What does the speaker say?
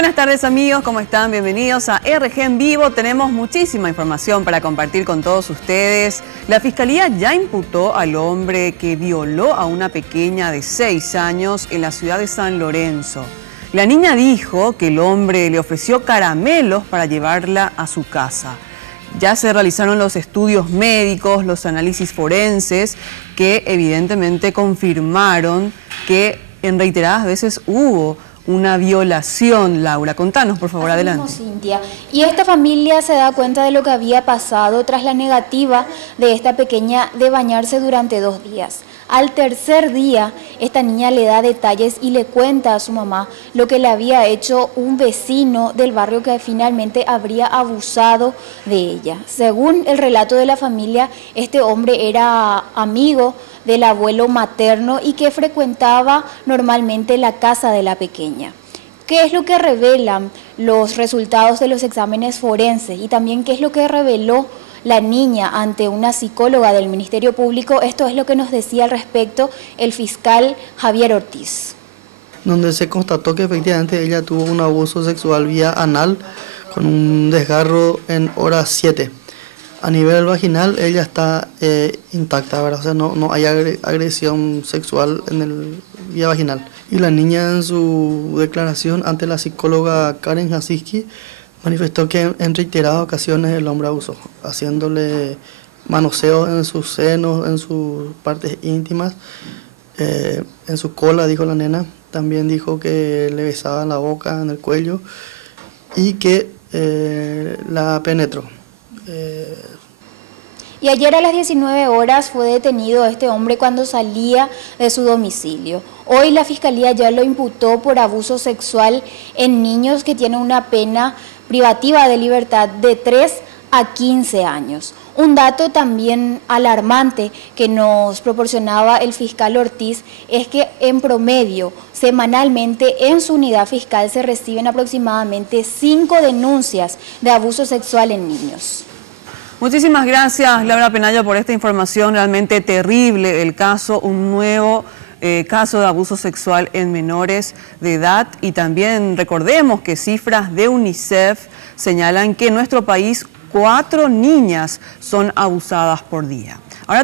buenas tardes amigos, ¿cómo están? Bienvenidos a RG en Vivo. Tenemos muchísima información para compartir con todos ustedes. La Fiscalía ya imputó al hombre que violó a una pequeña de 6 años en la ciudad de San Lorenzo. La niña dijo que el hombre le ofreció caramelos para llevarla a su casa. Ya se realizaron los estudios médicos, los análisis forenses, que evidentemente confirmaron que en reiteradas veces hubo una violación. Laura, contanos por favor, adelante. Cintia. Y esta familia se da cuenta de lo que había pasado tras la negativa de esta pequeña de bañarse durante 2 días. Al tercer día, esta niña le da detalles y le cuenta a su mamá lo que le había hecho un vecino del barrio que finalmente habría abusado de ella. Según el relato de la familia, este hombre era amigo del abuelo materno y que frecuentaba normalmente la casa de la pequeña. ¿Qué es lo que revelan los resultados de los exámenes forenses? Y también qué es lo que reveló la niña ante una psicóloga del Ministerio Público. Esto es lo que nos decía al respecto el fiscal Javier Ortiz. Donde se constató que efectivamente ella tuvo un abuso sexual vía anal con un desgarro en hora 7. A nivel vaginal ella está intacta, ¿verdad? O sea, no hay agresión sexual en el vía vaginal. Y la niña en su declaración ante la psicóloga Karen Jasinski manifestó que en reiteradas ocasiones el hombre abusó, haciéndole manoseos en sus senos, en sus partes íntimas, en su cola, dijo la nena. También dijo que le besaba en la boca, en el cuello y que la penetró. Y ayer a las 19 horas fue detenido este hombre cuando salía de su domicilio. Hoy la Fiscalía ya lo imputó por abuso sexual en niños, que tiene una pena privativa de libertad de 3 a 15 años. Un dato también alarmante que nos proporcionaba el fiscal Ortiz es que en promedio, semanalmente, en su unidad fiscal se reciben aproximadamente 5 denuncias de abuso sexual en niños. Muchísimas gracias, Laura Penalla, por esta información. Realmente terrible el caso, un nuevo caso de abuso sexual en menores de edad. Y también recordemos que cifras de UNICEF señalan que en nuestro país 4 niñas son abusadas por día. Ahora